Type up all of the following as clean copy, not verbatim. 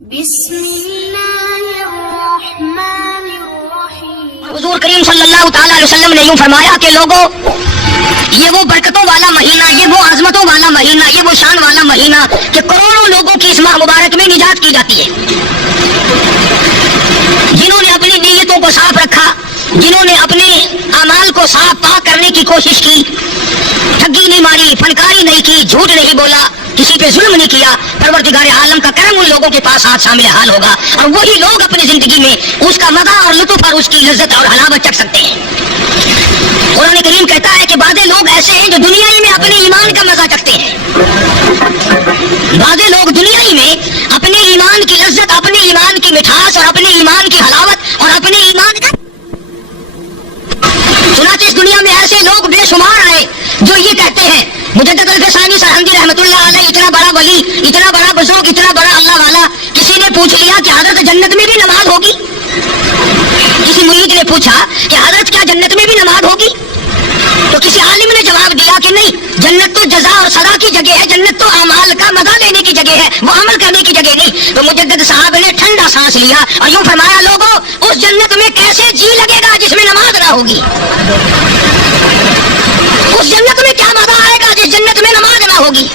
بسم اللہ الرحمن الرحیم۔ حضور کریم صلی اللہ تعالی علیہ وسلم نے یوں فرمایا کہ لوگوں، یہ وہ برکتوں والا مہینہ، یہ وہ عظمتوں والا مہینہ، یہ وہ شان والا مہینہ کہ کروڑوں لوگوں کی اس ماہ مبارک میں نجات کی جاتی ہے۔ جنہوں نے اپنی نیتوں کو صاف رکھا، جنہوں نے اپنے اعمال کو صاف پاک کرنے کی کوشش کی، ٹھگی نہیں ماری، فنکاری نہیں کی، جھوٹ نہیں بولا، کسی پہ ظلم نہیں کیا، پروردگار عالم کا کرم ان لوگوں کے پاس ہاتھ شامل حال ہوگا، اور وہی لوگ اپنی زندگی میں اس کا مزہ اور لطف اور اس کی لذت اور حلاوت چکھ سکتے ہیں۔ قرآن کریم کہتا ہے کہ بعض لوگ ایسے ہیں جو دنیا ہی میں اپنے ایمان کا مزہ چکھتے ہیں۔ بعض لوگ دنیا ہی میں اپنے ایمان کی لذت، اپنے ایمان کی مٹھاس اور اپنے ایمان کی حلاوت اور اپنے ایمان کا چنانچہ اس دنیا میں ایسے لوگ بے شمار آئے جو یہ کہتے ہیں، مجدد الفسانی سرہندی رحمۃ اللہ علیہ، اتنا بڑا ولی، اتنا بڑا بزرگ، اتنا بڑا اللہ والا، کسی نے پوچھ لیا کہ حضرت جنت میں بھی نماز ہوگی؟ کسی مرید نے پوچھا کہ حضرت کیا جنت میں بھی نماز ہوگی؟ تو کسی عالم نے جواب دیا کہ نہیں، جنت تو جزا اور سزا کی جگہ ہے، جنت تو اعمال کا مزہ لینے کی جگہ ہے، وہ عمل کرنے کی جگہ نہیں۔ تو مجدد صاحب نے ٹھنڈا سانس لیا اور یوں فرمایا، لوگوں، اس جنت میں کیسے جی لگے گا جس میں نماز نہ ہوگی؟ اس جنت میں کیا مزہ آئے گا جس جنت میں نماز نہ ہوگی؟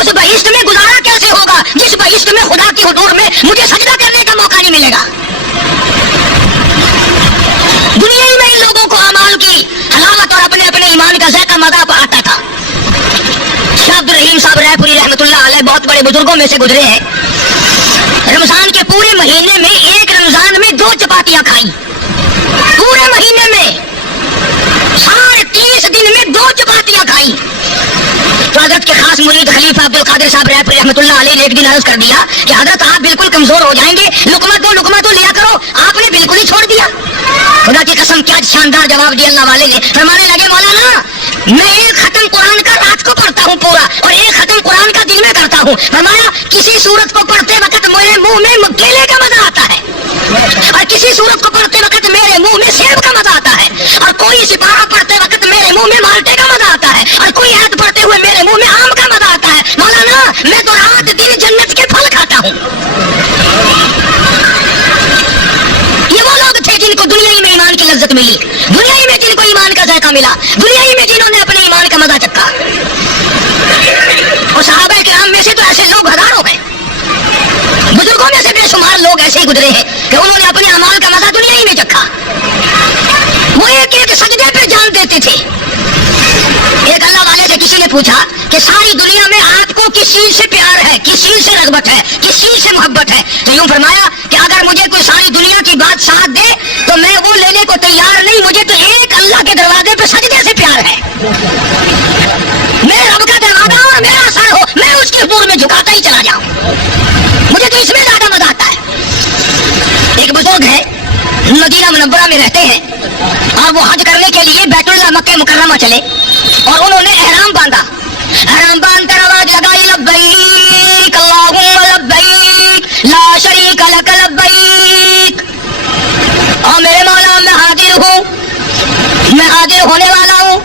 اس بہشت میں گزارا کیسے ہوگا جس بہشت میں خدا کی حضور میں مجھے سجدہ کرنے کا موقع نہیں ملے گا؟ دنیا ہی میں ان لوگوں کو اعمال کی حلاوت اور اپنے اپنے ایمان کا ذائقہ مزہ آتا تھا۔ شاہ عبد الرحیم صاحب رائے پوری رحمۃ اللہ علیہ بہت بڑے بزرگوں میں سے گزرے ہیں۔ رمضان کے پورے مہینے میں ایک رمضان میں 2 چپاتیاں کھائیں، پورے مہینے میں 30 دن میں 2 چپاتیاں کھائیں۔ تو حضرت کے خاص مرید خلیفہ عبد القادر صاحب رائے پوری رحمۃ اللہ علیہ نے ایک دن عرض کر دیا کہ حضرت آپ بالکل کمزور ہو جائیں گے، لقمہ تو لیا کرو، آپ نے بالکل ہی چھوڑ دیا۔ خدا کی قسم کیا شاندار جواب دیا اللہ والے نے، فرمانے لگے، مولانا میں ایک ختم قرآن کا رات کو پڑھتا ہوں پورا، اور ایک ختم قرآن کا دن میں کرتا ہوں۔ فرمایا کسی سورت کو پڑھتے وقت میرے منہ میں کیلے کا مزہ آتا ہے، اور کسی سورت کو پڑھتے وقت میرے منہ میں سیب کا مزہ آتا ہے، اور کوئی سپارہ پڑھتے وقت میرے منہ میں مالٹے کا مزہ آتا ہے، اور کوئی آیت پڑھتے ہوئے میرے منہ میں آم کا مزہ آتا ہے۔ مولانا میں تو رات دن جنت کے پھل کھاتا ہوں۔ یہ وہ لوگ تھے جن کو دنیا ہی میں ایمان کی لذت ملی، دنیا ہی میں جن کو ایمان کا ذائقہ ملا، دنیا ہی میں جنہوں نے اپنے ایمان کا مزہ چکھا۔ اور صحابہ کرام میں سے تو ایسے لوگ ہزاروں ہیں، بزرگوں میں سے بے شمار لوگ ایسے ہی گزرے ہیں کہ انہوں نے اپنے اعمال کا مزہ دنیا ہی میں چکھا۔ وہ ایک ایک سجدے پہ جان دیتے تھے۔ ایک اللہ والے سے کسی نے پوچھا کہ ساری دنیا میں آپ کو کس چیز سے پیار ہے، کس چیز سے رغبت ہے، کس چیز سے محبت ہے؟ تو یوں فرمایا کہ اگر مجھے کوئی ساری دنیا کی بات ساتھ دے تو میں وہ لینے کو تیار نہیں، مجھے تو ایک اللہ کے دروازے پہ سجدے سے پیار ہے۔ میرے رب کا دروازہ اور میرا سر ہو، میں اس کے حضور میں جھکاتا ہی چلا جاؤں، مجھے تو اس میں زیادہ مزہ آتا ہے۔ ایک بزرگ ہے، مدینہ منورہ میں رہتے ہیں، اور وہ حج کرنے کے لیے بیت اللہ مکہ مکرمہ چلے، اور انہوں نے احرام باندھا۔ احرام باندھ کر آواز لگائی، لبیک اللہم لبیک لا شریک لک لبیک، اور میرے مولا میں حاضر ہوں، میں حاضر ہونے والا ہوں۔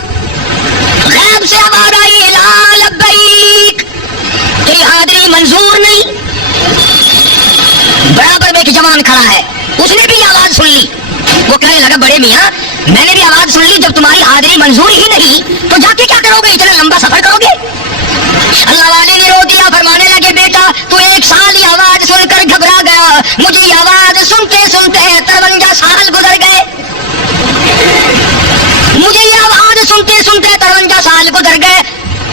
غیب سے آواز آئی، لا لبیک، تیری حاضری منظور نہیں۔ برابر میں ایک جوان کھڑا ہے، اس نے بھی آواز سن لی، وہ کہنے لگا، بڑے میاں میں نے بھی آواز سن لی، جب تمہاری حاضری منظور ہی نہیں تو جا کے کیا کرو گے، اتنا لمبا سفر کرو گے؟ اللہ والے نے رو دیا، فرمانے لگے، بیٹا تو 1 سال ہی آواز سن کر گھبرا گیا، مجھے یہ آواز سنتے سنتے 53 سال گزر گئے، مجھے یہ آواز سنتے سنتے 53 سال گزر گئے،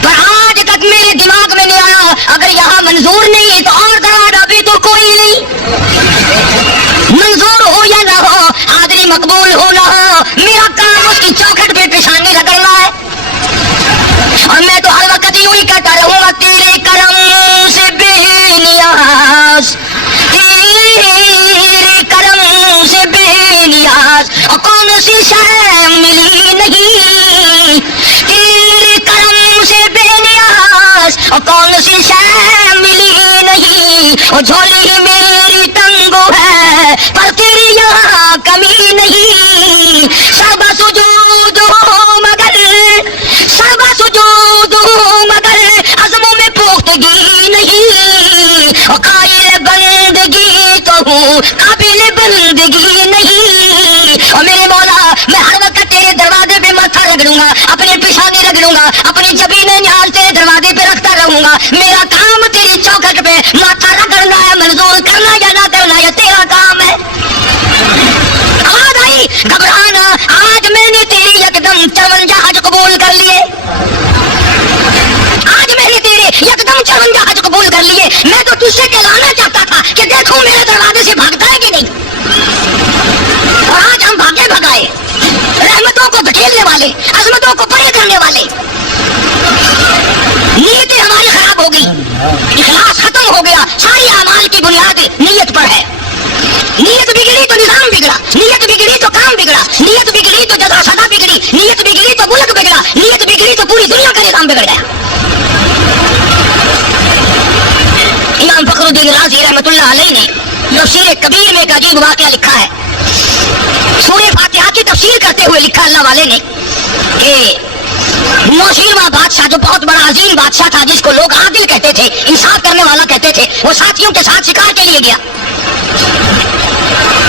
پر آج تک میرے دماغ میں نہیں آیا اگر یہاں منظور نہیں ہے تو اور دروازہ بھی تو کوئی نہیں، منظور ہو یا نہ ہو، حاضری مقبول ہو نہ ہو، میرا کام اس کی چوکھٹ پہ پیشانی رگڑنا ہے، اور میں تو ہر وقت یوں ہی کہتا رہوں گا، تیرے کرم سے بے نیاز، تیرے کرم سے بے نیاز، اور کون سی شے ملی نہیں، تیرے کرم سے بے نیاز، اور کون سی شے ملی نہیں، اور جھولی میری تنگو ہے پر تیری یہاں کمی نہیں، سب سجود ہو مگر، سب سجود ہو مگر عزموں میں پختگی نہیں، اور قائل بن ہوں قابل بندگی نہیں، اور میرے مولا میں ہر وقت تیرے دروازے پہ ماتھا رگڑوں گا، اپنے پیشانی رگڑوں گا، اپنی جبین نیاز تیرے دروازے پہ رکھتا رہوں گا، میرا کام تیری چوکھٹ پہ ماتھا رگڑنا ہے، منظور کرنا یا نہ کرنا یہ تیرا کام ہے۔ آواز آئی گھبرانا، آج میں نے تیری یکدم 54 حج قبول کر لیے، آج میں نے تیرے یکدم 54 حج قبول کر لیے، میں تو تجھ سے کہلانا چاہتا تھا کہ دیکھو میرے دروازے سے بھاگتا ہے کہ نہیں، اور آج ہم بھاگے بھگائے، رحمتوں کو دھکیلنے والے، عظمتوں کو پرے کرنے والے، نیتیں ہماری خراب ہو گئی، اخلاص ختم ہو گیا، ساری اعمال کی بنیاد نیت پر ہے، نیت بگڑی تو نظام بگڑا، نیت بگڑی تو کام بگڑا، نیت بگڑی تو جزا سزا بگڑی، نیت بگڑی تو ملک بگڑا، نیت بگڑی تو پوری دنیا کا نظام بگڑ گیا۔ امام فخر الدین رازی رحمۃ اللہ علیہ نے تفسیر کبیر میں ایک عجیب واقعہ لکھا ہے، سورہ فاتحہ کی تفسیر کرتے ہوئے لکھا اللہ والے نے کہ نوشیرواں بادشاہ جو بہت بڑا عظیم بادشاہ تھا، جس کو لوگ عادل کہتے تھے، انصاف کرنے والا کہتے تھے، وہ ساتھیوں کے ساتھ شکار کے لیے گیا،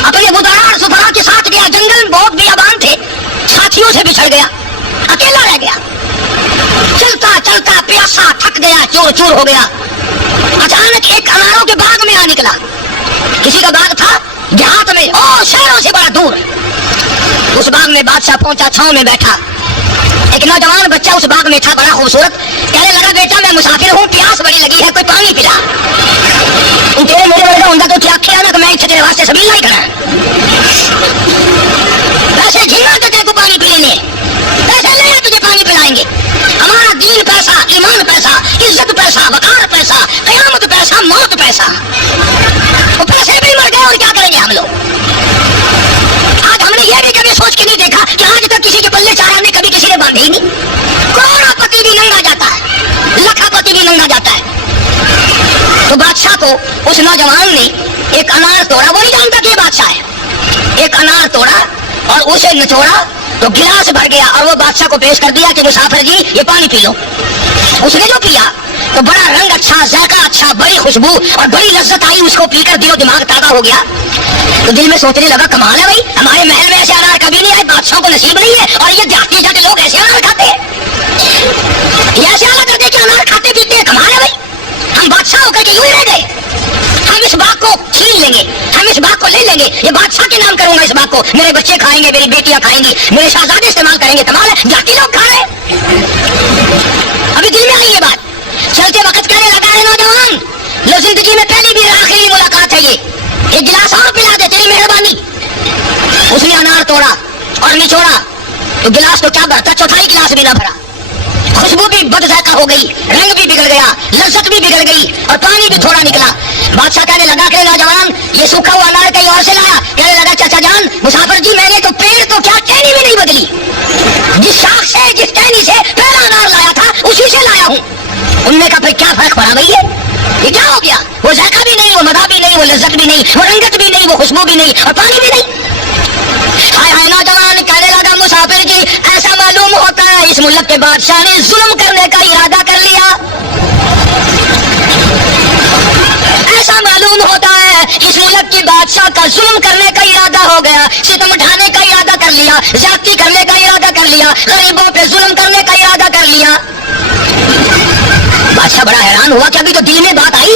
اپنے بدار سفرا کے ساتھ گیا، جنگل بہت بیابان تھے، ساتھیوں سے بچھڑ گیا، اکیلا رہ گیا، چلتا چلتا پیاسا تھک گیا، چور چور ہو گیا، اچانک ایک اناروں کے باغ میں آ نکلا، کسی کا باغ تھا دیہات میں اور شہروں سے بڑا دور، اس باغ میں بادشاہ پہنچا، چھاؤں میں بیٹھا، ایک نوجوان بچہ اس باغ میں تھا بڑا خوبصورت، کہنے لگا بیٹا میں مسافر ہوں، پیاس بڑی لگی ہے، کوئی پانی پلا، تیرے میرے ورگا ہوں تو کیا کیا نا کہ میں تیرے واسطے سبیل نہیں کرا، پیسے جھینا تو تیرے کو پانی پینے، پیسے لے تجھے پانی پلائیں گے، ہمارا دین پیسہ، ایمان پیسہ، عزت پیسہ، وقار پیسہ، قیامت پیسہ، موت پیسہ، وہ پیسے بھی مر گئے اور کیا کریں گے ہم لوگ۔ آج ہم نے یہ بھی کبھی سوچ کے نہیں دیکھا کہ آج تک کسی کے پلے چارہ نے کبھی کسی نے باندھی نہیں، کروڑا پتی بھی ننگا جاتا ہے، لکھا پتی بھی ننگا جاتا ہے۔ تو بادشاہ کو اس نوجوان نے ایک انار توڑا، وہ نہیں جانتا کہ یہ بادشاہ ہے، ایک انار توڑا اور اسے نچوڑا تو گلاس بھر گیا، اور وہ بادشاہ کو پیش کر دیا کہ مسافر جی یہ پانی پی لو۔ اس نے جو پیا تو بڑا رنگ اچھا، ذائقہ اچھا، بڑی خوشبو اور بڑی لذت آئی، اس کو پی کر دل و دماغ تازہ ہو گیا، تو دل میں سوچنے لگا کمال ہے بھائی، ہمارے محل میں ایسے انار کبھی نہیں آئے، بادشاہوں کو نصیب نہیں ہے، اور یہ دیہاتی جٹ لوگ ایسے انار کھاتے ہیں، یہ ایسے اعلیٰ کرتے کہ انار کھاتے پیتے ہیں، کمال ہے بھائی، ہم بادشاہ ہو کر کے یوں ہی رہ گئے، ہم اس باغ کو چھین لیں گے، ہم اس باغ کو لے لیں گے، یہ بادشاہ کے نام کروں گا اس باغ کو، میرے بچے کھائیں گے، میری بیٹیاں کھائیں گی، میرے شہزادے استعمال کریں گے، کمال ہے جاتی لوگ کھا رہے ہیں۔ ابھی دل میں آئی یہ بات، چلتے وقت کہنے لگا ہے نوجوان، لو زندگی میں پہلی بھی آخری ملاقات ہے، یہ گلاس اور پلا دے تیری مہربانی۔ اس نے انار توڑا اور نچوڑا تو گلاس کو کیا بھرتا، چوتھائی گلاس بھی نہ بھرا، خوشبو بھی بد ذائقہ ہو گئی، رنگ بھی بگڑ گیا، لذت بھی بگڑ گئی، اور پانی بھی تھوڑا نکلا۔ بادشاہ کہنے لگا کہ نوجوان یہ سوکھا ہوا انار کہیں اور سے لایا؟ کہنے لگا چچا جان مسافر جی میں نے تو پیڑ تو کیا ٹہنی بھی نہیں بدلی، جس شاخ سے جس ٹہنی سے پہلا انار لایا تھا اسی سے لایا ہوں۔ ان نے کہا پھر کیا فرق پڑا بھائی، یہ کیا ہو گیا؟ وہ ذائقہ بھی نہیں، وہ مزہ بھی نہیں، وہ لذت بھی نہیں، وہ رنگت بھی نہیں، وہ خوشبو بھی نہیں، اور پانی بھی نہیں۔ ہائے ہائے نوجوان کہنے لگا مسافر جی ایسا معلوم ہوتا ہے اس ملک کے بادشاہ نے ظلم کرنے کا ارادہ کر لیا، ایسا معلوم ہوتا ہے اس ملک کی بادشاہ کا ظلم کرنے کا ارادہ ہو گیا، ستم اٹھانے کا ارادہ کر لیا، زیادتی کرنے کا ارادہ کر لیا، غریبوں پہ ظلم کرنے کا ارادہ کر لیا۔ بادشاہ بڑا حیران ہوا کہ ابھی تو دل میں بات آئی،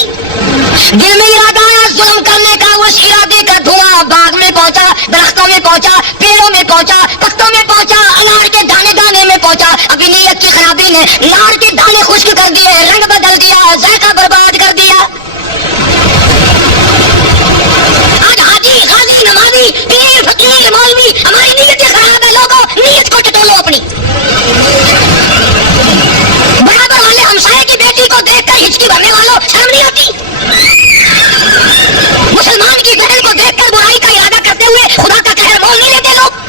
دل میں ارادہ آیا ظلم کرنے کا، اس ارادے کا دھواں باغ میں پہنچا، درختوں میں پہنچا، پیڑوں میں پہنچا، پتوں میں پہنچا، انار کے دانے دانے میں پہنچا۔ ابھی نیت کی خرابی نے انار کے دانے خشک کر دیے، رنگ بدل دیا، ذائقہ برباد کر دیا۔ آج حاجی غازی نمازی پیر فقیر مولوی ہماری نیتیں خراب ہے، لوگوں نیت کو ٹٹولو اپنی۔ برابر والے ہمسائے کی بیٹی کو دیکھ کر ہچکی بھرنے والوں شرم نہیں آتی؟ مسلمان کی بہن کو دیکھ کر برائی کا ارادہ کرتے ہوئے خدا کا قہر مول نہیں لیتے لوگ؟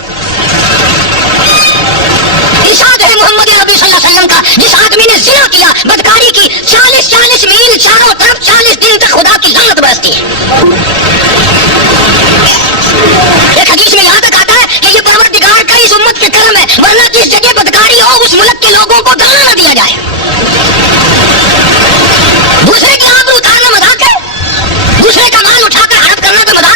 ارشاد ہے محمد نبی صلی اللہ علیہ وسلم کا، جس آدمی نے زنا کیا، بدکاری کی، 40 میل چاروں طرف 40 دن تک خدا کی لعنت برستی ہے۔ ایک حدیث میں یہاں تک آتا ہے کہ یہ پروردگار کا اس امت کے کرم ہے، ورنہ جس جگہ بدکاری ہو اس ملک کے لوگوں کو دانا نہ دیا جائے۔ دوسرے کی آبرو اتارنا مذاق ہے، دوسرے کا مال اٹھا کر ہڑپ کرنا تو مذاق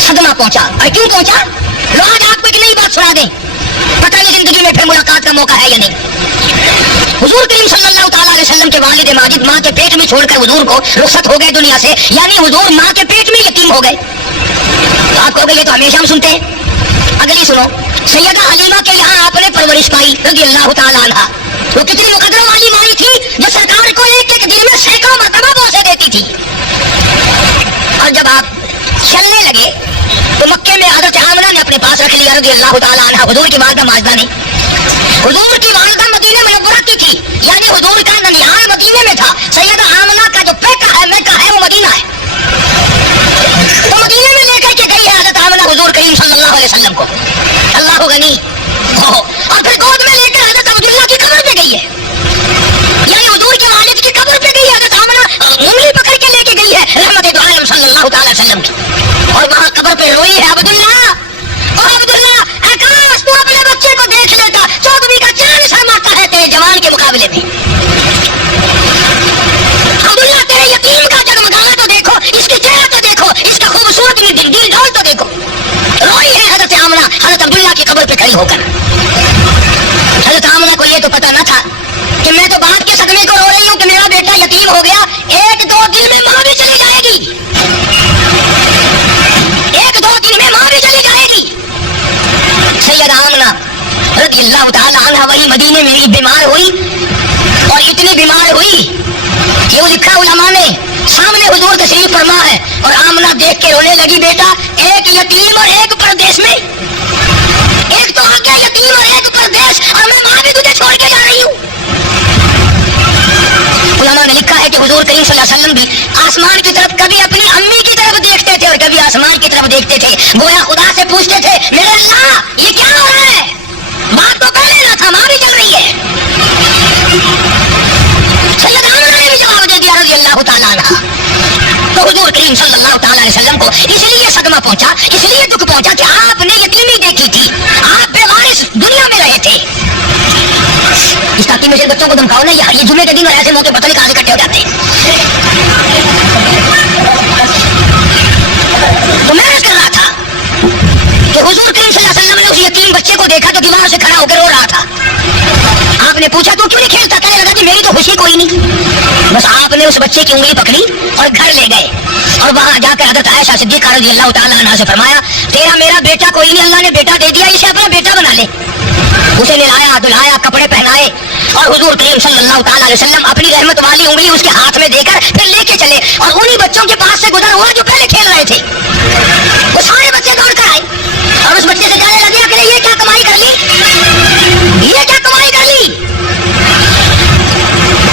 صدمہ پہنچا. اور کیوں پہنچا؟ لو آج آپ کو ایک نئی بات سنا دیں, پتہ نہیں زندگی میں پھر ملاقات کا موقع ہے یا نہیں. حضور کریم صلی اللہ تعالیٰ علیہ وسلم کے والد ماجد ماں کے پیٹ میں چھوڑ کر حضور کو رخصت ہو گئے دنیا سے, یعنی حضور ماں کے پیٹ میں یتیم ہو گئے. تو آپ کہو گے یہ تو ہمیشہ ہم سنتے ہیں. اگلی سنو, سیدہ حلیمہ کے یہاں آپ نے پرورش پائی رضی اللہ تعالیٰ عنہ. وہ کتنی مقدروں والی مائی تھی جو سرکار کو ایک ایک دن میں سینکڑوں مرتبہ بوسے دیتی تھی. اور جب آپ چلنے لگے تو مکے میں حضرت آمنہ نے اپنے پاس رکھ لیا رضی اللہ تعالیٰ عنہ. حضور کی والدہ ماجدہ نے, حضور کی والدہ مدینہ منورہ کی تھی, یعنی حضور کا ننیحال مدینے میں تھا. سیدہ آمنہ کا جو پیکا ہے مکہ ہے وہ مدینہ ہے. تو مدینے میں لے کر کے گئی ہے حضرت آمنہ حضور کریم صلی اللہ علیہ وسلم کو. اللہ غنی. اور پھر گود میں لے کر حضرت عبداللہ کی قبر پہ گئی ہے, یعنی حضور کے والد کی قبر پہ گئی ہے. حضرت آمنہ انگلی پکڑ کے لے کے گئی ہے رحمت دو عالم صلی اللہ تعالی وسلم کی, اور وہاں قبر پہ روئی ہے. عبداللہ, او عبداللہ, کاش تو اپنے بچے کو دیکھ لیتا, 14 کا چاند شرماتا ہے تیرے جوان کے مقابلے میں. عبداللہ تیرے یتیم کا جگمگانا تو دیکھو, اس کی چہرہ تو دیکھو, اس کا خوبصورت دل ڈول تو دیکھو. روئی ہے حضرت آمنہ حضرت عبداللہ کی قبر پہ کھڑی ہو کر. حضرت آمنہ کو یہ تو پتا نہ تھا کہ میں تو باپ کے صدمے کو رو رہی ہوں کہ میرا بیٹا یتیم ہو گیا, 1-2 دن میں ماں بھی چلی جائے گی, 1-2 دن میں ماں بھی چلی جائے گی. سیدہ آمنہ رضی اللہ تعالیٰ عنہ وہی مدینے میں بیمار ہوئی, اور اتنی بیمار ہوئی کہ وہ لکھا علماء نے سامنے حضور تشریف فرما ہے, اور آمنہ دیکھ کے رونے لگی. بیٹا ایک یتیم اور ایک پردیس میں, ایک تو آ گیا یتیم اور ایک پردیس, اور میں ماں بھی تجھے چھوڑ کے جا رہی ہوں. علماء نے لکھا ہے کہ حضور کریم صلی اللہ علیہ وسلم بھی آسمان کی طرف کبھی اپنی امی کی طرف دیکھتے تھے اور کبھی آسمان کی طرف دیکھتے تھے, گویا خدا سے پوچھتے تھے میرے اللہ یہ کیا ہو رہا ہے, بات تو پہلے نہ تھا, ماں بھی چل رہی ہے. سیدہ آمنہ نے بھی جواب دے دیا رضی اللہ تعالیٰ عنہ. تو حضور کریم صلی اللہ تعالیٰ علیہ وسلم کو اس لیے صدمہ پہنچا, اس لیے دکھ پہنچا کہ آپ نے یتیمی دیکھی تھی, آپ بے وارث دنیا میں رہے تھے. اس تاکہ میں بچوں کو دھمکاؤ نہیں یار, یہ جمعے کے دن اور ایسے موقع پتہ نہیں کہاں سے اکٹھے ہو جاتے ہیں. تو میں عرض کر رہا تھا کہ حضور کریم صلی اللہ علیہ وسلم نے اس یتیم بچے کو دیکھا تو دیوار سے کھڑا ہو کر رو رہا تھا. آپ نے پوچھا تو کیوں نہیں کھیلتا, کہنے لگا کہ میری تو خوشی کوئی نہیں. بس آپ نے اس بچے کی انگلی پکڑی اور گھر لے گئے, اور وہاں جا کر حضرت عائشہ صدیقہ رضی اللہ تعالیٰ عنہا سے فرمایا تیرا میرا بیٹا کوئی نہیں, اللہ نے بیٹا دے دیا, اسے اپنا بیٹا بنا لے. اسے نہلایا دھلایا, کپڑے پہنائے, اور حضور کریم صلی اللہ تعالیٰ علیہ وسلم اپنی رحمت والی انگلی اس کے ہاتھ میں دے کر پھر لے کے چلے, اور انہی بچوں کے پاس سے گزر ہوا جو پہلے کھیل رہے تھے. وہ سارے بچے دوڑ کر آئے اور اس بچے سے کہنے لگے کہ یہ کیا کمائی کر لی, یہ کیا کمائی کر لی.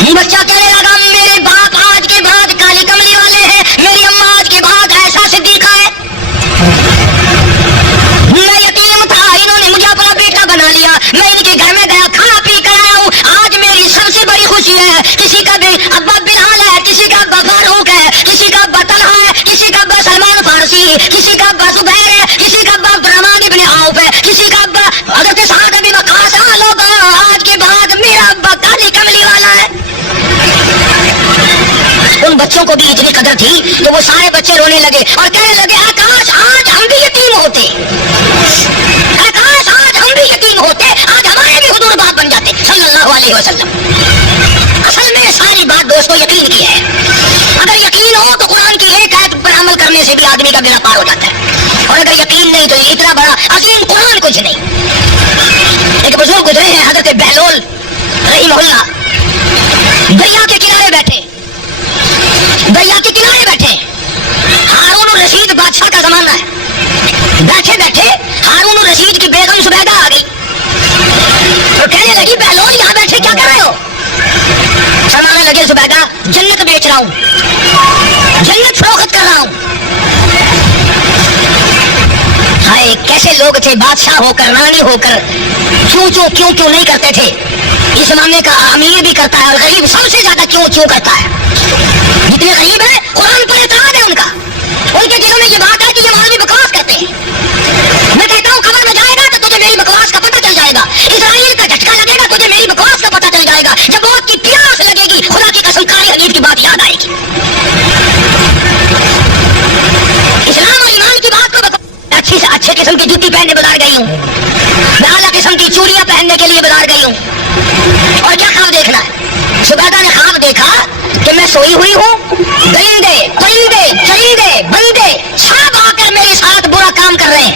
یہ بچہ کہنے لگا میرے باپ آج کے بعد کالی کملی والے ہیں, میری اماں آج کے بعد ایسا صدیقہ ہے, میں یتیم تھا, انہوں نے مجھے اپنا بیٹا بنا لیا, میں ان کے گھر میں گیا, کھا پی کر آیا ہوں, آج میری سب سے بڑی خوشی ہے. کسی کا بھی ابا بلال ہے, کسی کا ابا فاروق ہے, کسی کا ابا طلحہ ہے, کسی کا ابا سلمان فارسی, کسی کا ابا زبیر ہے, کسی کا ابا عبد الرحمن ابن عوف ہے, کسی کا ابا حضرت سعد بن وقاص. آج کے بعد میرا ابا کالی کملی والا ہے. ان بچوں کو بھی اتنی قدر تھی کہ وہ سارے بچے رونے لگے اور کہنے لگے آکاش آج ہم بھی یتیم ہوتے, آکاش آج ہم بھی یتیم ہوتے, آج ہمارے بھی حضور باپ بن جاتے صلی اللہ علیہ وسلم. اصل میں ساری بات دوستوں یقین کی ہے. اگر یقین ہو تو قرآن کی ایک آیت پر عمل کرنے سے بھی آدمی کا بیڑا پار ہو جاتا ہے, اور اگر یقین نہیں تو اتنا بڑا عظیم قرآن کچھ نہیں. ایک بزرگ گزرے ہیں حضرت بہلول رحمہ اللہ, دریا کے کنارے بیٹھے, دریا کے کنارے بیٹھے, ہارون الرشید بادشاہ کا زمانہ ہے. بیٹھے بیٹھے ہارون الرشید کی بیگم زبیدہ آ گئی, تو کہنے لگی بہلول یہاں بیٹھے کیا کر رہے ہو. فرمانے لگے زبیدہ جنت بیچ رہا ہوں, جنت فروخت کر رہا ہوں. ہائے کیسے لوگ تھے, بادشاہ ہو کر رانی ہو کر کیوں نہیں کرتے تھے. اس زمانے کا امیر بھی کرتا ہے اور غریب سب سے زیادہ کیوں کرتا ہے. جتنے غریب ہیں قرآن پر اعتراض ہے ان کا, ان کے دلوں میں یہ بات ہے کہ یہ مولوی بکواس کرتے ہیں. میں کہتا ہوں قبر میں جائے گا تو تجھے میری بکواس کا پتہ چل جائے گا, اسرائیل کا جھٹکا لگے گا تجھے میری بکواس کا پتہ چل جائے گا. جب موت کی پیاس لگے گی خدا کی قسم کاری حدیث کی بات یاد آئے گی. اسلام اور ایمان کی بات کو پہننے کے لیے بازار گئی ہوں اور کیا خواب دیکھنا ہے. زبیدہ نے خواب دیکھا کہ میں سوئی ہوئی ہوں, درندے پرندے چرندے بندے سب آ کر میرے ساتھ برا کام کر رہے ہیں.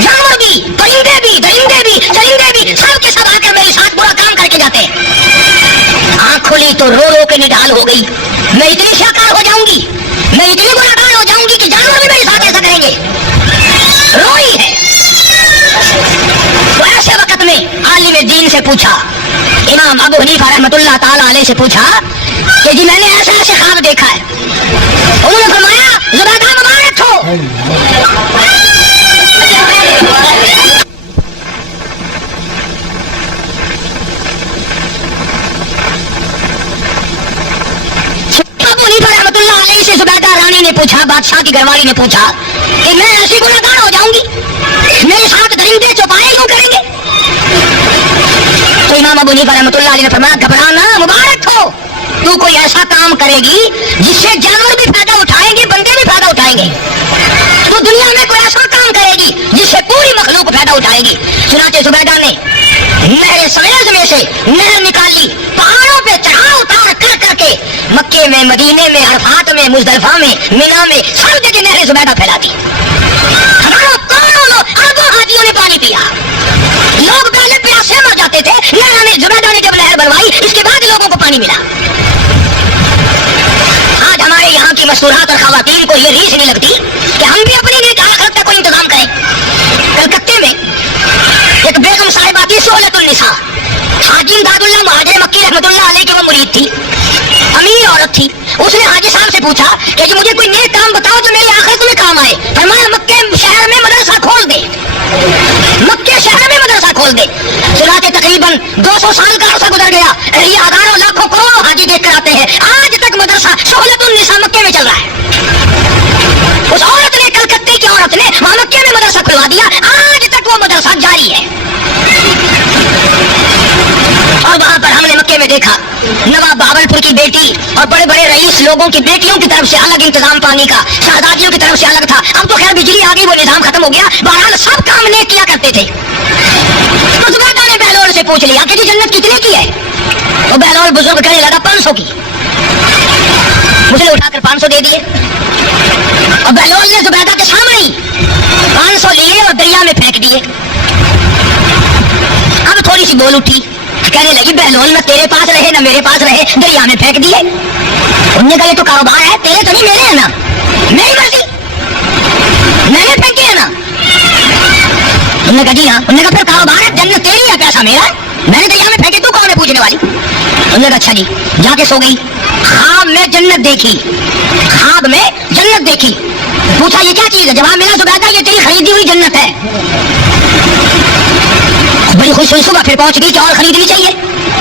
جانور بھی, پرندے بھی, درندے بھی, چرندے بھی, سب کے سب آ کر میرے ساتھ برا کام کر کے جاتے ہیں. آنکھ کھلی تو رو رو کے نڈال ہو گئی. میں اتنی شاکار ہو جاؤں گی, میں اتنی گناہگار ہو جاؤں گی کہ جانور بھی میرے ساتھ ایسا کریں گے. روئی ہے. تو ایسے وقت میں عالم دین سے پوچھا, امام ابو حنیفہ رحمۃ اللہ تعالی علیہ سے پوچھا کہ جی میں نے ایسا ایسے خواب دیکھا ہے. انہوں نے فرمایا زبیدہ مبارک ہو. ابو حنیفہ رحمۃ اللہ علیہ سے زبیدہ رانی نے پوچھا, بادشاہ کی گھر والی نے پوچھا کہ میں ایسی گناہگار ہو جاؤں گی, میرے ساتھ درندے چوپائے کیوں کریں گے؟ تو امام ابو حنیفہ رحمۃ اللہ علیہ نے فرمایا گھبرانا مبارک ہو, تو کوئی ایسا کام کرے گی جس سے جانور بھی فائدہ اٹھائیں گے, بندے بھی فائدہ اٹھائیں گے. تو دنیا میں کوئی ایسا کام کرے گی جس سے پوری مخلوق فائدہ اٹھائے گی. چنانچہ زبیدہ نے نہر سویز میں سے نہر نکالی, پہاڑوں پہ چڑھاؤ اتار کر کر کے مکے میں, مدینے میں, عرفات میں, مزدلفہ میں, مینا میں سب جگہ نہر زبیدہ پھیلا دی. ہزاروں کروڑوں لوگ, اربوں حاجیوں نے پانی پیا. لوگ پہلے پیاسے مر جاتے تھے, زبیدہ نے جب نہر بنوائی اس کے بعد لوگوں کو پانی ملا. آج ہمارے یہاں کی مستورات اور خواتین کو یہ ریس نہیں لگتی کہ ہم بھی اپنے لیے آخرت کا کوئی انتظام کریں. کلکتے میں ایک بیگم صاحبہ تھی سہولت النساء, حاجی امداد اللہ مہاجر مکی رحمۃ اللہ علیہ کی وہ مرید تھی, امیر عورت تھی. اس نے حاجی صاحب سے پوچھا کہ جی مجھے کوئی نیک کام بتاؤ جو میری آخرت میں کام آئے. فرمایا مکے شہر میں مدرسہ کھول دے, مکے شہر میں مدرسہ کھول دے. چنانچہ تقریباً 200 سال کا عرصہ گزر گیا, یہ ہزاروں لاکھوں کروڑوں حاجی دیکھ کر آتے ہیں. آج تک مدرسہ سہولت النساء مکے میں چل رہا ہے. اس عورت نے, کلکتے کی عورت نے وہاں مکے میں مدرسہ کھلوا دیا. آج تک وہ مدرسہ جاری ہے. اور وہاں پر ہم نے مکے میں دیکھا نواب بہاولپور کی بیٹی اور بڑے بڑے رئیس لوگوں کی بیٹیوں کی طرف سے الگ انتظام پانی کا, شہزادیوں کی طرف سے الگ تھا. اب تو خیر بجلی آ گئی, وہ نظام ختم ہو گیا. بہرحال سب کام نیک کیا کرتے تھے. تو زبیدہ نے بہلول سے پوچھ لیا کہ جی جنت کتنے کی ہے؟ تو بہلول بزرگ کہنے لگا 500 کی. مجھے اٹھا کر 500 دے دیے. اور بہلول نے زبیدہ کے سامنے ہی 500 لیے اور دریا میں پھینک دیے. اب تھوڑی سی بول اٹھی, کہنے لگی بہلول نہ تیرے پاس رہے نہ میرے پاس رہے, دریا میں پھینک دیے. انہوں نے کہا یہ تو کاروبار ہے, تیرے تو نہیں میرے ہیں نا, میری مرضی, میں نے پھینکے ہیں نا. انہوں نے کہا جی ہاں. انہوں نے کہا پھر کاروبار ہے, جنت تیری ہے, پیسہ میرا ہے, میں نے دریا میں پھینکے, تو کون ہے پوچھنے والی. انہوں نے کہا اچھا جی. جا کے سو گئی. خواب میں جنت دیکھی, خواب میں جنت دیکھی. پوچھا یہ کیا چیز ہے؟ جواب ملا زبیدہ یہ تیری خریدی ہوئی جنت ہے. بڑی خوش ہوئی, صبح پھر پہنچ گئی کہ اور خریدنی چاہیے.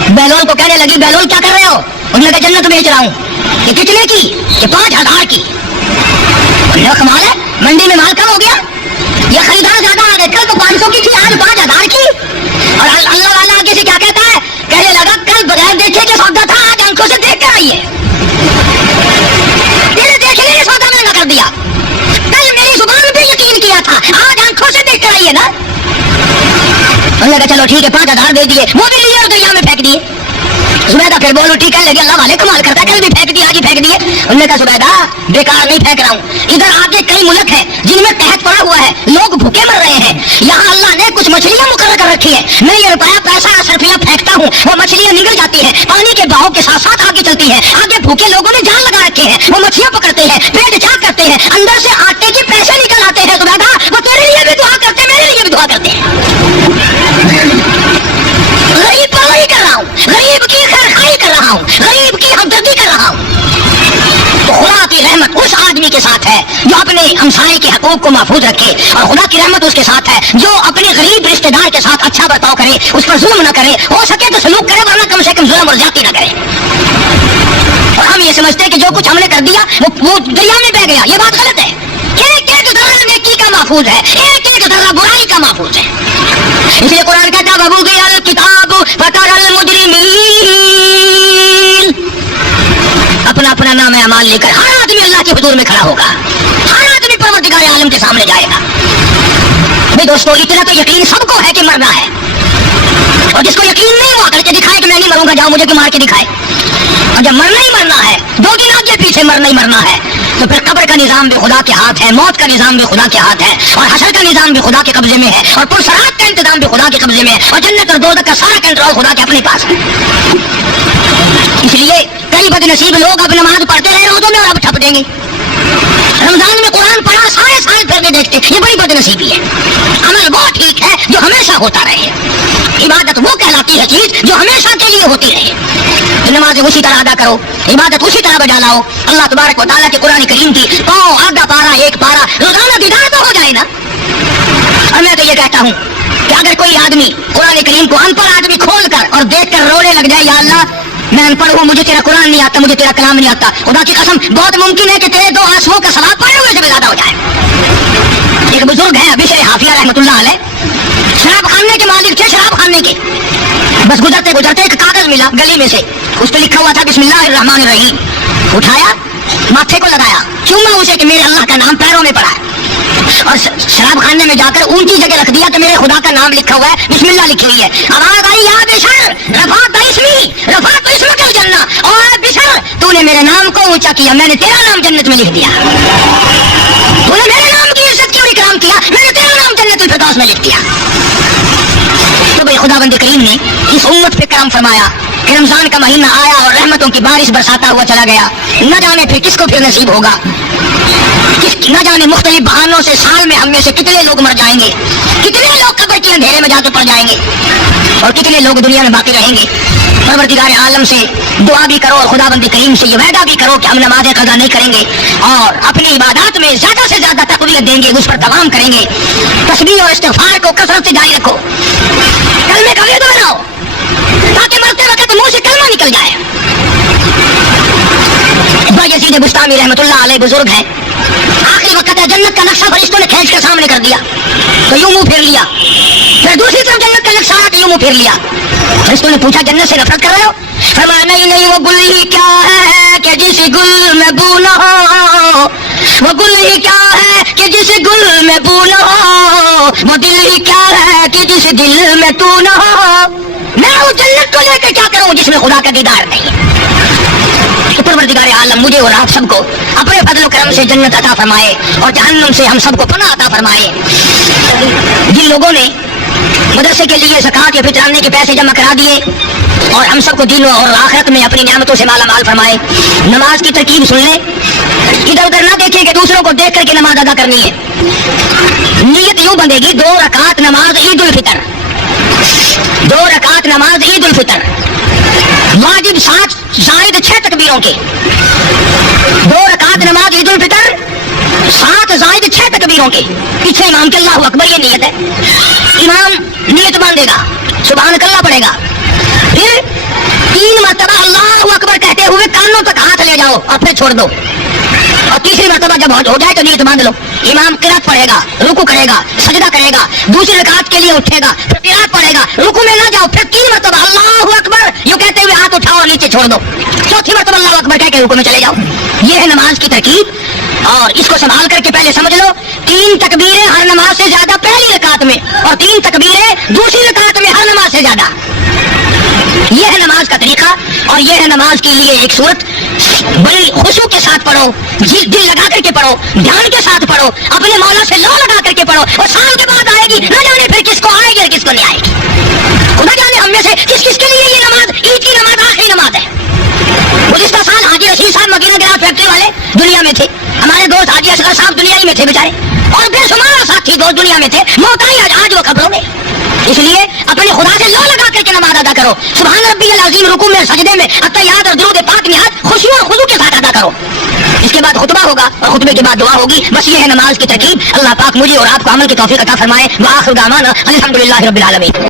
بہلول کو کہنے لگی بہلول کیا کر رہے ہو؟ انہوں نے کہا جنت بیچ رہا ہوں. یہ کتنے کی؟ کہ 5000 کی. کمال ہے, منڈی میں مال کم ہو گیا, یہ خریدار زیادہ آ گئے. کل تو 500 کی تھی, آج 5000 کی. اور اللہ والا آگے سے کیا کہتا ہے؟ کہنے لگا کل بغیر دیکھے کہ سودا تھا, آج آنکھوں سے دیکھ کر آئیے. تیرے دیکھنے نے سودا مہنگا کر دیا. کل میری زبان پہ یقین کیا تھا, آج آنکھوں سے دیکھ کر آئیے نا. انہوں نے کہا چلو ٹھیک ہے, 5000 دے دیے. وہ بھی لیے اور دریا میں پھینک دیے. زبیدہ پھر بول اٹھی, کہنے لگی اللہ والے کمال کرتا ہے, کل بھی پھینک دیے, آج ہی پھینک دیے. انہوں نے کہا زبیدہ بیکار نہیں پھینک رہا ہوں, ادھر آگے کئی ملک ہیں جن میں قحط پڑا ہوا ہے, لوگ بھوکے مر رہے ہیں. یہاں اللہ نے کچھ مچھلیاں مقرر کر رکھی ہیں, میں یہ روپیہ پیسہ صرفیہ پھینکتا ہوں, وہ مچھلیاں نگل جاتی ہیں, پانی کے بہاؤ کے ساتھ ساتھ آگے چلتی ہیں. آگے بھوکے لوگوں نے جال لگا رکھے ہیں, وہ مچھلیاں پکڑتے ہیں, پیٹ چاک کرتے ہیں, اندر سے آٹے کے پیسے نکل آتے ہیں. زبیدہ وہ تیرے لیے بھی دعا کرتے, میرے لیے بھی دعا کرتے ہیں. غریب پرواہی کر رہا ہوں, غریب کی خیر خائی کر رہا ہوں, غریب کی ہمدردی کر رہا ہوں. تو خدا کی رحمت اس آدمی کے ساتھ ہے جو اپنے ہمسائے کے حقوق کو محفوظ رکھے, اور خدا کی رحمت اس کے ساتھ ہے جو اپنے غریب رشتہ دار کے ساتھ اچھا برتاؤ کرے, اس پر ظلم نہ کرے, ہو سکے تو سلوک کرے, ورنہ کم سے کم ظلم اور زیادتی نہ کرے. اور ہم یہ سمجھتے ہیں کہ جو کچھ ہم نے کر دیا وہ دریا میں بہ گیا, یہ بات غلط ہے. ایک ایک ذرہ نیکی کا محفوظ ہے, ایک ایک ذرہ برائی کا محفوظ ہے. اس لیے قرآن کہتا ہے وَوُضِعَ الْكِتَابُ فَتَرَى الْمُجْرِمِينَ. اپنا اپنا نام اعمال لے کر ہر آدمی اللہ کے حضور میں کھڑا ہوگا, ہر آدمی پروردگار عالم کے سامنے جائے گا. بھائی دوستو اتنا تو یقین سب کو ہے کہ مرنا ہے, اور جس کو یقین نہیں ہوا کر کے دکھائے کہ میں نہیں مروں گا، جاؤ مجھے کیوں مار کے دکھائے. اور جب مرنا ہی مرنا ہے، 2 دن آگے پیچھے مرنا ہی مرنا ہے، تو پھر قبر کا نظام بھی خدا کے ہاتھ ہے، موت کا نظام بھی خدا کے ہاتھ ہے، اور حشر کا نظام بھی خدا کے قبضے میں ہے، اور پرسرات کا انتظام بھی خدا کے قبضے میں ہے، اور جنت اور دوزخ کا سارا کنٹرول خدا کے اپنے پاس ہے. اس لیے کئی بد نصیب لوگ اب نماز پڑھتے رہے روزوں میں اور اب ٹھپ دیں گے. رمضان میں قرآن پڑھا سارے سال پھر بھی دیکھتے، یہ بڑی بد نصیبی ہے. عمل وہ ٹھیک ہے جو ہمیشہ ہوتا رہے، عبادت وہ کہلاتی ہے چیز جو ہمیشہ کے لیے ہوتی رہے. نماز اسی طرح ادا کرو، عبادت اسی طرح بجا لاؤ. اللہ تبارک و تعالیٰ کے قرآن کریم کی پاؤں آدھا پارا 1 پارا روزانہ دیدار تو ہو جائے نا. اور میں تو یہ کہتا ہوں کہ اگر کوئی آدمی قرآن کریم کو ان پڑھ آدمی کھول کر اور دیکھ کر رونے لگ جائے، یا اللہ میں ان پڑھ ہوں، مجھے تیرا قرآن نہیں آتا، مجھے تیرا کلام نہیں آتا، خدا کی قسم بہت ممکن ہے کہ تیرے 2 آنسوؤں کا ثواب پڑھے ہوئے سے بھی زیادہ ہو جائے. ایک بزرگ ہے بشر حافیہ رحمۃ اللہ علیہ، شراب خانے کے مالک تھے، شراب خانے کے. بس گزرتے گزرتے ایک کاغذ ملا گلی میں سے، اس پہ لکھا ہوا تھا بسم اللہ الرحمن الرحیم. اٹھایا، ماتھے کو لگایا، چوما اسے کہ میرے اللہ کا نام پیروں میں پڑا ہے، اور شراب خانے میں جا کر اونچی جگہ رکھ دیا کہ میرے خدا کا نام لکھا ہوا ہے، بسم اللہ لکھی ہوئی ہے. آواز آئی یا بشر رفعت اسمی رفعت اسمک الجنہ، اور بشر تو نے میرے نام کو اونچا کیا، میں نے تیرا نام جنت میں لکھ دیا. تو نے میرے نام کی عزت کیوں اکرام کیا، میں نے تیرا نام جنت الفردوس میں لکھ دیا. تو بھائی خدا بند کریم نے اس امت پہ کرم فرمایا کہ رمضان کا مہینہ آیا اور رحمتوں کی بارش برساتا ہوا چلا گیا. نہ جانے پھر کس کو پھر نصیب ہوگا، نہ جانے مختلف بہانوں سے سال میں ہم میں سے کتنے لوگ مر جائیں گے، کتنے لوگ قبر کے اندھیرے میں جا کے پڑ جائیں گے، اور کتنے لوگ دنیا میں باقی رہیں گے. پروردگار عالم سے دعا بھی کرو اور خدا بند کریم سے یہ وعدہ بھی کرو کہ ہم نمازیں قضا نہیں کریں گے، اور اپنی عبادات میں زیادہ سے زیادہ تقویت دیں گے، اس پر دوام کریں گے. تسبیح اور استغفار کو کثرت سے جاری رکھو، کلمے کا ورد بناؤ تاکہ مرتے وقت منہ سے کلمہ نکل جائے. یزید بستامی رحمۃ اللہ علیہ بزرگ ہے، آخری وقت ہے، جنت کا نقشہ فرشتوں نے کھینچ کر سامنے کر دیا تو یوں منہ پھیر لیا، پھر دوسری طرف جنت کا نقشہ آیا تو یوں منہ پھیر لیا. فرشتوں نے پوچھا جنت سے نفرت کر رہے ہو؟ فرمایا نہیں وہ گل ہی کیا ہے کہ جس گل میں بو نہ ہو، وہ گل ہی کیا ہے کہ جس گل میں بو نہ ہو، وہ دل ہی کیا ہے کہ جس دل میں تو نہ ہو. میں اس جنت کو لے کے کیا کروں جس میں خدا کا دیدار نہیں. تو پروردگار عالم مجھے اور آپ سب کو اپنے فضل و کرم سے جنت عطا فرمائے اور جہنم سے ہم سب کو پناہ عطا فرمائے. جن لوگوں نے مدرسے کے لیے زکوٰۃ یا فطرانے کے پیسے جمع کرا دیے اور ہم سب کو دین اور آخرت میں اپنی نعمتوں سے مالا مال فرمائے. نماز کی ترکیب سن لیں، ادھر ادھر نہ دیکھیں کہ دوسروں کو دیکھ کر کے نماز ادا کرنی ہے. نیت یوں بندے گی 2 رکعت نماز عید الفطر، 2 رکعت نماز عید الفطر، واجب 7 زائد 6 تکبیروں کے، 2 رکعت نماز عید الفطر 7 زائد 6 تکبیروں کے. پیچھے امام کے اللہ اکبر یہ نیت ہے، امام نیت باندھے گا، سبحان اللہ پڑھے گا، پھر 3 مرتبہ اللہ اکبر کہتے ہوئے کانوں تک ہاتھ لے جاؤ اور پھر چھوڑ دو، اور تیسری مرتبہ جب ہو جائے تو نیت باندھ لو. امام قرات پڑھے گا، رکوع کرے گا، سجدہ کرے گا، دوسری رکعت کے لیے اٹھے گا، پھر قرات پڑھے گا، رکوع میں نہ جاؤ، پھر 3 مرتبہ اللہ اکبر یوں کہتے ہوئے ہاتھ اٹھاؤ اور نیچے چھوڑ دو، چوتھی مرتبہ اللہ اکبر کہہ کے رکوع میں چلے جاؤ. یہ ہے نماز کی ترکیب، اور اس کو سنبھال کر کے پہلے سمجھ لو 3 تکبیریں ہر نماز سے زیادہ پہلی رکعت میں، اور 3 تکبیریں دوسری رکعت میں ہر نماز سے زیادہ. یہ ہے نماز کا طریقہ، اور یہ ہے نماز کے لیے ایک صورت. بڑی خشوع کے ساتھ پڑھو، دل لگا کر کے پڑھو، دھیان کے ساتھ پڑھو، اپنے مولا سے لو لگا کر کے پڑھو، اور سال کے بعد آئے گی، نہ جانے پھر کس کو آئے گی اور کس کو نہیں آئے گی. خدا جانے ہم میں سے کس کس کے لیے یہ نماز عید کی نماز آخری نماز ہے. گزشتہ سال حاجی رشید صاحب مدینہ گراس فیکٹری والے دنیا میں تھے، ہمارے دوست حاجی اصغر صاحب دنیا ہی میں تھے بیچارے، اور بے شمار ساتھی دوست دنیا میں تھے، موت آئی آج وہ قبروں میں. اس لیے اپنے خدا سے لو لگا کر کے نماز ادا کرو، سبحان ربی العظیم رکوع میں سجدے میں التحیات اور درود پاک نہاد خوشی اور خضوع کے ساتھ ادا کرو. اس کے بعد خطبہ ہوگا اور خطبے کے بعد دعا ہوگی. بس یہ ہے نماز کی ترکیب. اللہ پاک مجھے اور آپ کو عمل کی توفیق عطا فرمائے. وآخر دعوانا الحمدللہ رب العالمین.